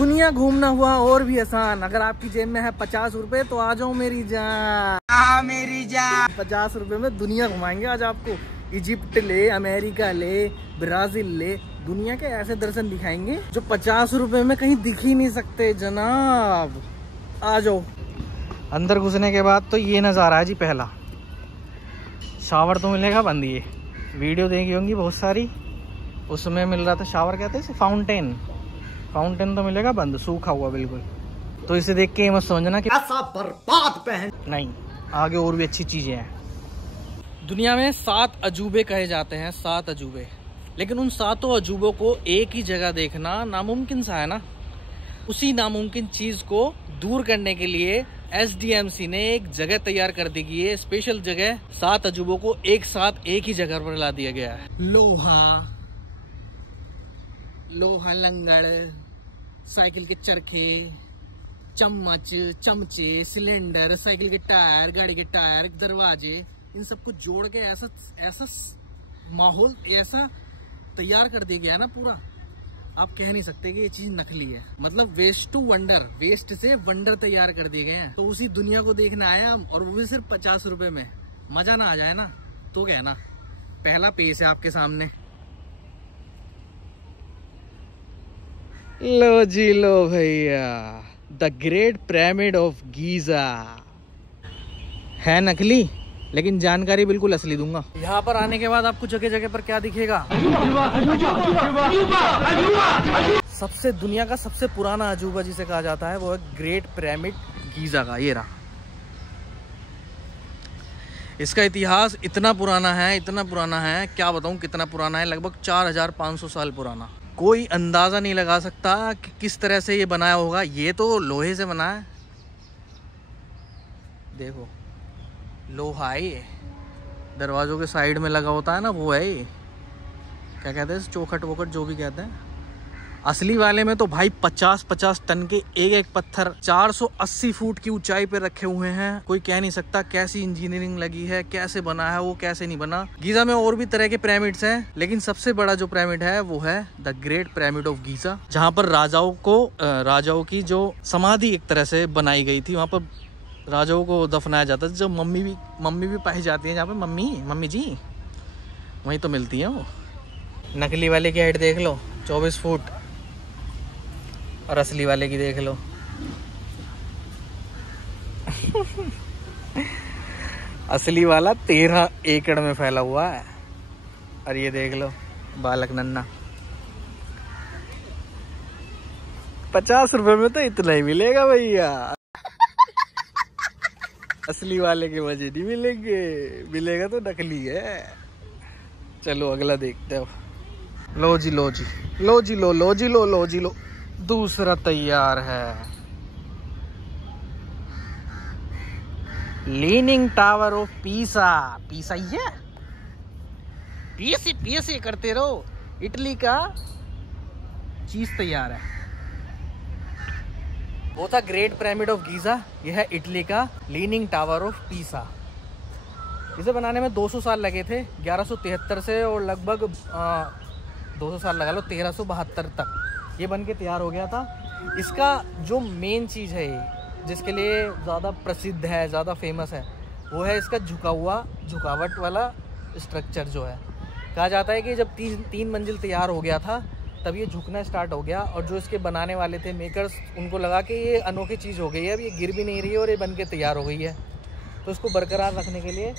दुनिया घूमना हुआ और भी आसान। अगर आपकी जेब में है 50 रुपए तो आ जाओ मेरी जान। मेरी जान 50 रुपए में दुनिया घुमाएंगे आज आपको। इजिप्ट ले, अमेरिका ले, ब्राजील ले, दुनिया के ऐसे दर्शन दिखाएंगे जो 50 रुपए में कहीं दिख ही नहीं सकते जनाब। आ जाओ। अंदर घुसने के बाद तो ये नज़ारा है जी। पहला शावर तो मिलेगा बंद। ये वीडियो देखी होंगी बहुत सारी, उसमें मिल रहा था शावर, कहते हैं फाउंटेन। फाउंटेन तो मिलेगा बंद, सूखा हुआ बिल्कुल। तो इसे देख के मत समझना कि ऐसा बर्बाद पहन नहीं, आगे और भी अच्छी चीजें हैं। दुनिया में 7 अजूबे कहे जाते हैं, 7 अजूबे। लेकिन उन 7 अजूबों को एक ही जगह देखना नामुमकिन सा है ना। उसी नामुमकिन चीज को दूर करने के लिए SDMC ने एक जगह तैयार कर दी गई है, स्पेशल जगह। 7 अजूबों को एक साथ एक ही जगह पर ला दिया गया है। लोहा लंगड़, साइकिल के चरखे, चम्मच, चमचे, सिलेंडर, साइकिल के टायर, गाड़ी के टायर, दरवाजे, इन सबको जोड़ के ऐसा माहौल ऐसा तैयार कर दिया गया है ना पूरा। आप कह नहीं सकते कि ये चीज नकली है। मतलब वेस्ट टू वंडर, वेस्ट से वंडर तैयार कर दिए गए हैं। तो उसी दुनिया को देखने आए हम, और वो भी सिर्फ 50 रुपए में। मजा ना आ जाए ना तो कहना। पहला पेश है आपके सामने। लो जी लो भैया, the great pyramid of Giza. है नकली लेकिन जानकारी बिल्कुल असली दूंगा। यहाँ पर आने के बाद आपको जगह जगह पर क्या दिखेगा? सबसे दुनिया का सबसे पुराना अजूबा जिसे कहा जाता है वो है ग्रेट पिरामिड गीजा का। ये रहा। इसका इतिहास इतना पुराना है, क्या बताऊं कितना पुराना है। लगभग 4500 साल पुराना। कोई अंदाजा नहीं लगा सकता कि किस तरह से ये बनाया होगा। ये तो लोहे से बना है, देखो लोहा है ये। दरवाजों के साइड में लगा होता है ना, वो है ये, क्या कहते हैं, चौखट वोखट जो भी कहते हैं। असली वाले में तो भाई 50-50 टन के एक एक पत्थर 480 फुट की ऊंचाई पे रखे हुए हैं। कोई कह नहीं सकता कैसी इंजीनियरिंग लगी है, कैसे बना है वो, कैसे नहीं बना। गीजा में और भी तरह के पिरामिड्स हैं, लेकिन सबसे बड़ा जो पिरामिड है वो है the great pyramid of Giza, जहाँ पर राजाओं की जो समाधि एक तरह से बनाई गई थी। वहाँ पर राजाओं को दफनाया जाता है। जो मम्मी भी पाई जाती है, जहाँ पे मम्मी जी वहीं तो मिलती है वो। नकली वाले की हाइट देख लो 24 फुट, और असली वाले की देख लो असली वाला 13 एकड़ में फैला हुआ है। और ये देख लो बालक नन्ना। 50 रुपए में तो इतना ही मिलेगा भैया। असली वाले के मजे नहीं मिलेंगे, मिलेगा तो नकली है। चलो अगला देखते हो। लो जी लो, दूसरा तैयार है। Leaning tower of Pisa. पीसा ही है, पीसे करते रहो। इटली का चीज तैयार है। वो था ग्रेट पिरामिड ऑफ गीजा, यह है इटली का लीनिंग टावर ऑफ पीसा। इसे बनाने में 200 साल लगे थे, 1173 से, और लगभग 200 साल लगा लो 1372 तक ये बन के तैयार हो गया था। इसका जो मेन चीज़ है जिसके लिए ज़्यादा प्रसिद्ध है, ज़्यादा फेमस है, वो है इसका झुकावट वाला स्ट्रक्चर जो है। कहा जाता है कि जब 3 मंजिल तैयार हो गया था तब ये झुकना स्टार्ट हो गया, और जो इसके बनाने वाले थे मेकर्स, उनको लगा कि ये अनोखी चीज़ हो गई है, अब ये गिर भी नहीं रही है और ये बन के तैयार हो गई है। तो इसको बरकरार रखने के लिए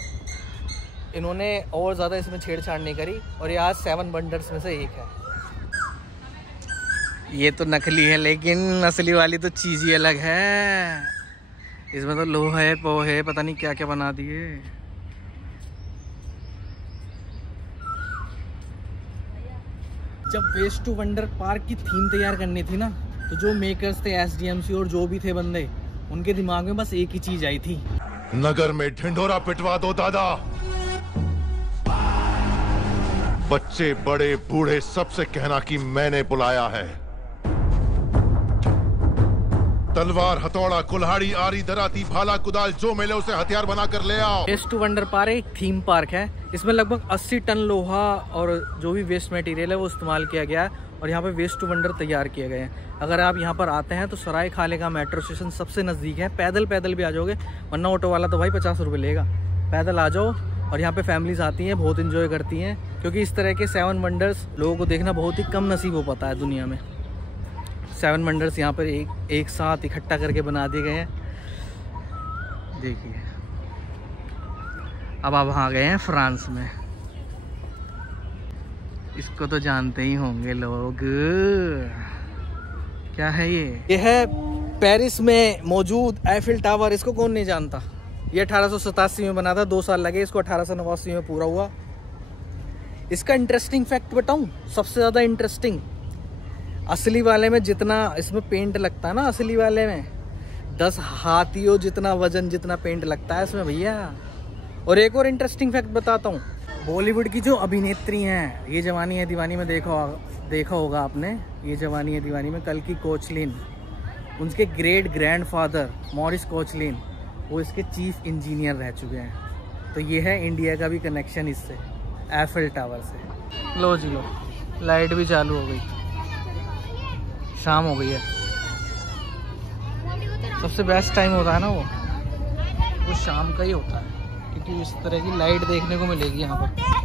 इन्होंने और ज़्यादा इसमें छेड़छाड़ नहीं करी, और ये आज 7 वंडर्स में से एक है। ये तो नकली है, लेकिन असली वाली तो चीज़ ही अलग है। इसमें तो लोहे पोहे पता नहीं क्या क्या बना दिए। जब वेस्ट टू वंडर पार्क की थीम तैयार करनी थी ना, तो जो मेकर्स थे SDMC और जो भी थे बंदे, उनके दिमाग में बस एक ही चीज आई थी, नगर में ढिंढोरा पिटवा दो दादा। बच्चे बड़े बूढ़े सबसे कहना कि मैंने बुलाया है। तलवार, हथौड़ा, कुल्हाड़ी, आरी, दराती, भाला, कुदाल जो मिले उसे हथियार बनाकर ले आओ। वेस्ट टू वंडर पार्क एक थीम पार्क है। इसमें लगभग 80 टन लोहा और जो भी वेस्ट मटेरियल है वो इस्तेमाल किया गया है, और यहाँ पे वेस्ट टू वंडर तैयार किए गए हैं। अगर आप यहाँ पर आते हैं तो सराय खाले का मेट्रो स्टेशन सबसे नज़दीक है। पैदल भी आ जाओगे, वरना ऑटो वाला तो भाई 50 रुपये लेगा। पैदल आ जाओ। और यहाँ पे फैमिलीज़ आती हैं, बहुत इन्जॉय करती हैं, क्योंकि इस तरह के 7 वंडर्स लोगों को देखना बहुत ही कम नसीब हो पाता है दुनिया में। 7 वंडर्स यहाँ पर एक साथ इकट्ठा करके बना दिए गए हैं। देखिए, अब आप आ गए हैं फ्रांस में। इसको तो जानते ही होंगे लोग, क्या है ये है पेरिस में मौजूद एफिल टावर। इसको कौन नहीं जानता। ये 1887 में बना था, 2 साल लगे इसको, 1889 में पूरा हुआ। इसका इंटरेस्टिंग फैक्ट बताऊं, सबसे ज़्यादा इंटरेस्टिंग, असली वाले में जितना इसमें पेंट लगता है ना, असली वाले में 10 हाथियों जितना वजन जितना पेंट लगता है इसमें भैया। और एक और इंटरेस्टिंग फैक्ट बताता हूँ, बॉलीवुड की जो अभिनेत्री हैं, ये जवानी है दीवानी में देखा होगा आपने, ये जवानी है दीवानी में कल्कि कोचलिन, उनके ग्रेट ग्रैंडफादर मॉरिस कोचलिन वो इसके चीफ इंजीनियर रह चुके हैं। तो ये है इंडिया का भी कनेक्शन इससे, एफिल टावर से। लो जी लो, लाइट भी चालू हो गई, शाम हो गई है। सबसे बेस्ट टाइम होता है ना वो शाम का ही होता है, क्योंकि इस तरह की लाइट देखने को मिलेगी यहाँ पर।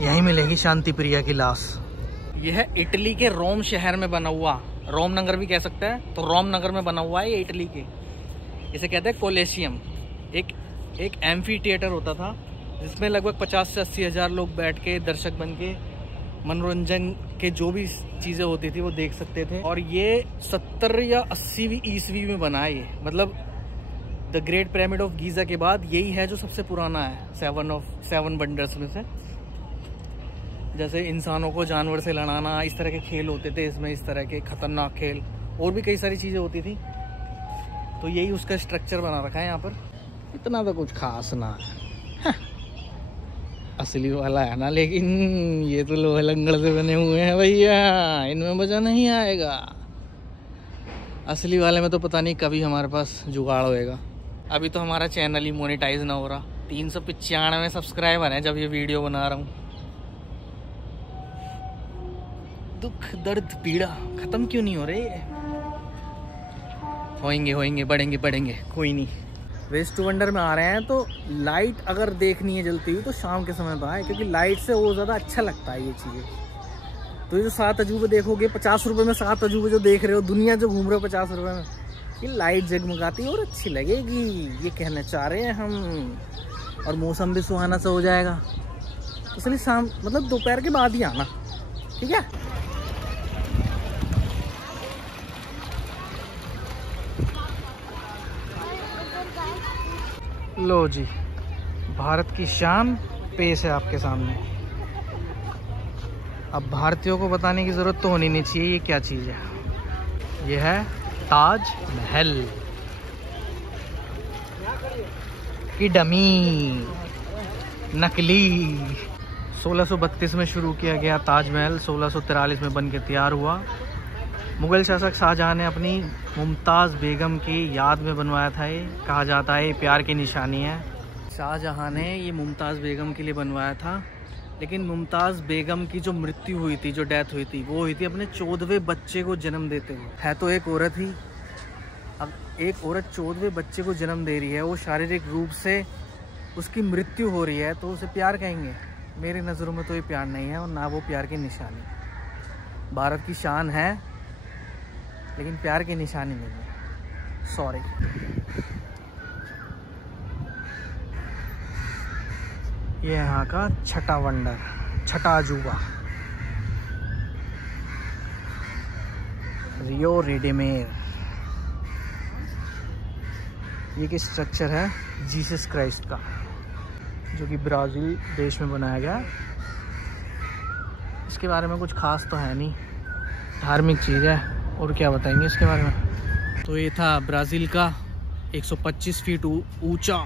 यहीं मिलेगी शांति प्रिया की लाश। यह है इटली के रोम शहर में बना हुआ, रोम नगर भी कह सकते हैं, तो रोम नगर में बना हुआ है ये इटली के। इसे कहते हैं कोलेशियम। एक एम्फी थिएटर होता था जिसमें लगभग 50 से 80 हज़ार लोग बैठ के दर्शक बन के मनोरंजन के जो भी चीज़ें होती थी वो देख सकते थे। और ये 70 या 80वीं ईस्वी में बना है ये, मतलब the great pyramid of Giza के बाद यही है जो सबसे पुराना है 7 वंडर्स में से। जैसे इंसानों को जानवर से लड़ाना, इस तरह के खेल होते थे इसमें, इस तरह के खतरनाक खेल, और भी कई सारी चीज़ें होती थी। तो यही उसका स्ट्रक्चर बना रखा है यहाँ पर। इतना तो कुछ खास ना है, असली वाला है ना, लेकिन ये तो लोहे लंगड़ से बने हुए हैं भैया, इनमें मजा नहीं आएगा। असली वाले में तो पता नहीं कभी हमारे पास जुगाड़ होएगा। अभी तो हमारा चैनल ही मोनेटाइज ना हो रहा। 395 सब्सक्राइबर हैं जब ये वीडियो बना रहा हूँ। दुख दर्द पीड़ा खत्म क्यों नहीं हो रहे? होएंगे बढ़ेंगे, कोई नहीं। वेस्ट टू वंडर में आ रहे हैं तो लाइट अगर देखनी है जलती हुई तो शाम के समय पर आए, क्योंकि लाइट से वो ज़्यादा अच्छा लगता है ये चीज़ें। तो ये जो 7 अजूबे देखोगे, 50 रुपये में 7 अजूबे जो देख रहे हो, दुनिया जो घूम रहे हो 50 रुपये में, ये लाइट जगमगाती है और अच्छी लगेगी, ये कहना चाह रहे हैं हम। और मौसम भी सुहाना सा हो जाएगा, इसलिए शाम मतलब दोपहर के बाद ही आना, ठीक है। लो जी, भारत की शान पेश है आपके सामने। अब भारतीयों को बताने की ज़रूरत तो होनी नहीं चाहिए ये क्या चीज़ है। ये है ताज महल की डमी, नकली। 1632 में शुरू किया गया ताजमहल, 1643 में बन के तैयार हुआ। मुग़ल शासक शाहजहां ने अपनी मुमताज़ बेगम की याद में बनवाया था। ये कहा जाता है ये प्यार की निशानी है। शाहजहां ने ये मुमताज़ बेगम के लिए बनवाया था, लेकिन मुमताज़ बेगम की जो मृत्यु हुई थी, जो डेथ हुई थी, वो हुई थी अपने 14वें बच्चे को जन्म देते हुए। है तो एक औरत ही, अब एक औरत 14वें बच्चे को जन्म दे रही है, वो शारीरिक रूप से उसकी मृत्यु हो रही है, तो उसे प्यार कहेंगे? मेरी नज़रों में तो ये प्यार नहीं है और ना वो प्यार की निशानी। भारत की शान है लेकिन प्यार की निशानी नहीं है, सॉरी। ये यहाँ का छठा वंडर, छठा अजूबा, रियो रेडेमेर। ये कि स्ट्रक्चर है जीसस क्राइस्ट का, जो कि ब्राज़ील देश में बनाया गया। इसके बारे में कुछ खास तो है नहीं, धार्मिक चीज़ है, और क्या बताएंगे इसके बारे में। तो ये था ब्राज़ील का 125 फीट ऊंचा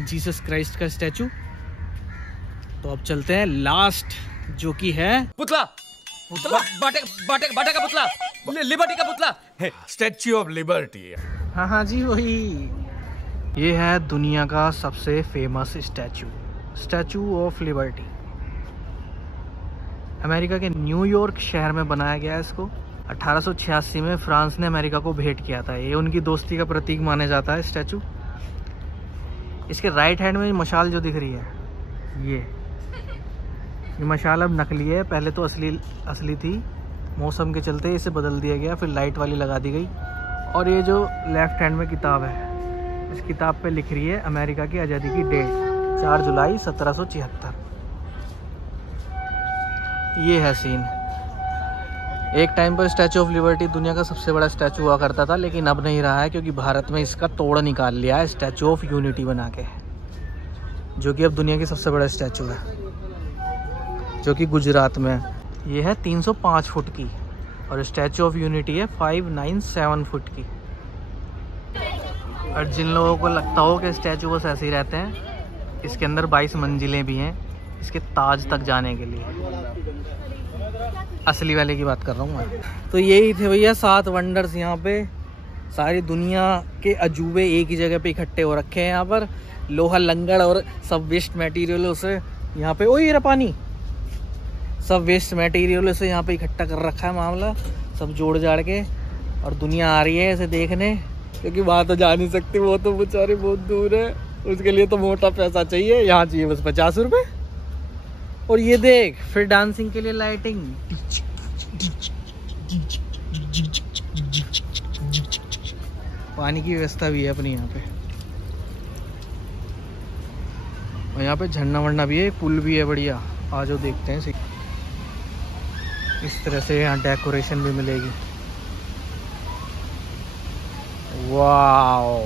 जीसस क्राइस्ट का स्टैचू। तो अब चलते हैं लास्ट जो कि है पुतला, पुतला, बाटे का पुतला, लिबर्टी का पुतला, स्टैच्यू ऑफ लिबर्टी। हाँ हाँ जी वही। ये है दुनिया का सबसे famous statue of liberty. America के न्यूयॉर्क शहर में बनाया गया है इसको। 1886 में फ्रांस ने अमेरिका को भेंट किया था। ये उनकी दोस्ती का प्रतीक माना जाता है स्टैचू। इसके राइट हैंड में मशाल जो दिख रही है, ये मशाल अब नकली है, पहले तो असली थी। मौसम के चलते इसे बदल दिया गया, फिर लाइट वाली लगा दी गई। और ये जो लेफ्ट हैंड में किताब है, इस किताब पे लिख रही है अमेरिका की आज़ादी की डेट 4 जुलाई 1776। ये है सीन। एक टाइम पर स्टैचू ऑफ लिबर्टी दुनिया का सबसे बड़ा स्टैचू हुआ करता था, लेकिन अब नहीं रहा है क्योंकि भारत में इसका तोड़ निकाल लिया है स्टैचू ऑफ यूनिटी बना के, जो कि अब दुनिया की सबसे बड़ा स्टैचू है, जो कि गुजरात में है। ये है 305 फुट की और स्टैचू ऑफ यूनिटी है 597 फुट की। और जिन लोगों को लगता हो कि स्टैचू बस ऐसे ही रहते हैं, इसके अंदर 22 मंजिलें भी हैं इसके ताज तक जाने के लिए। असली वाले की बात कर रहा हूँ मैं। तो यही थे भैया 7 वंडर्स। यहाँ पे सारी दुनिया के अजूबे एक ही जगह पे इकट्ठे हो रखे हैं। यहाँ पर लोहा लंगड़ और सब वेस्ट मटेरियलों से यहाँ पे, ओ ये रहा पानी, सब वेस्ट मटेरियलों से यहाँ पे इकट्ठा कर रखा है मामला, सब जोड़ जाड़ के। और दुनिया आ रही है इसे देखने, क्योंकि वहाँ तो जा नहीं सकती, वो तो बेचारे बहुत दूर है, उसके लिए तो मोटा पैसा चाहिए। यहाँ चाहिए बस 50 रुपये। और ये देख, फिर डांसिंग के लिए लाइटिंग, पानी की व्यवस्था भी है अपनी यहाँ पे। और यहाँ पे झरना वरना भी है, पुल भी है बढ़िया। आ जाओ देखते हैं। इस तरह से यहाँ डेकोरेशन भी मिलेगी। वाओ,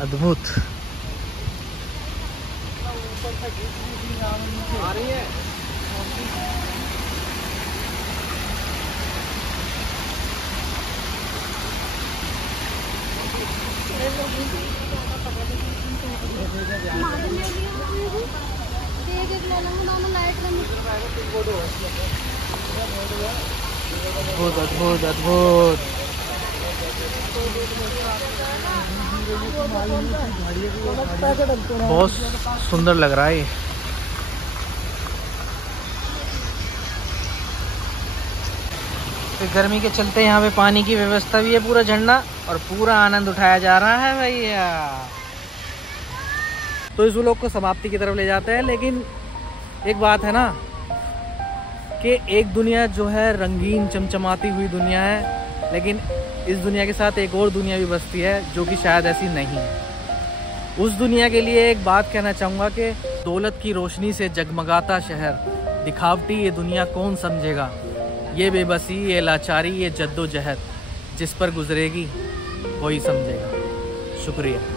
अद्भुत। आ रही है अद्भुत अद्भुत अद्भुत। बहुत सुंदर लग रहा है ये। तो गर्मी के चलते यहाँ पे पानी की व्यवस्था भी है, पूरा झरना, और पूरा आनंद उठाया जा रहा है भैया। तो इस व्लॉग को समाप्ति की तरफ ले जाते हैं, लेकिन एक बात है ना कि एक दुनिया जो है रंगीन चमचमाती हुई दुनिया है, लेकिन इस दुनिया के साथ एक और दुनिया भी बसती है जो कि शायद ऐसी नहीं है। उस दुनिया के लिए एक बात कहना चाहूँगा कि दौलत की रोशनी से जगमगाता शहर, दिखावटी ये दुनिया कौन समझेगा। ये बेबसी, ये लाचारी, ये जद्दोजहद जिस पर गुजरेगी वही समझेगा। शुक्रिया।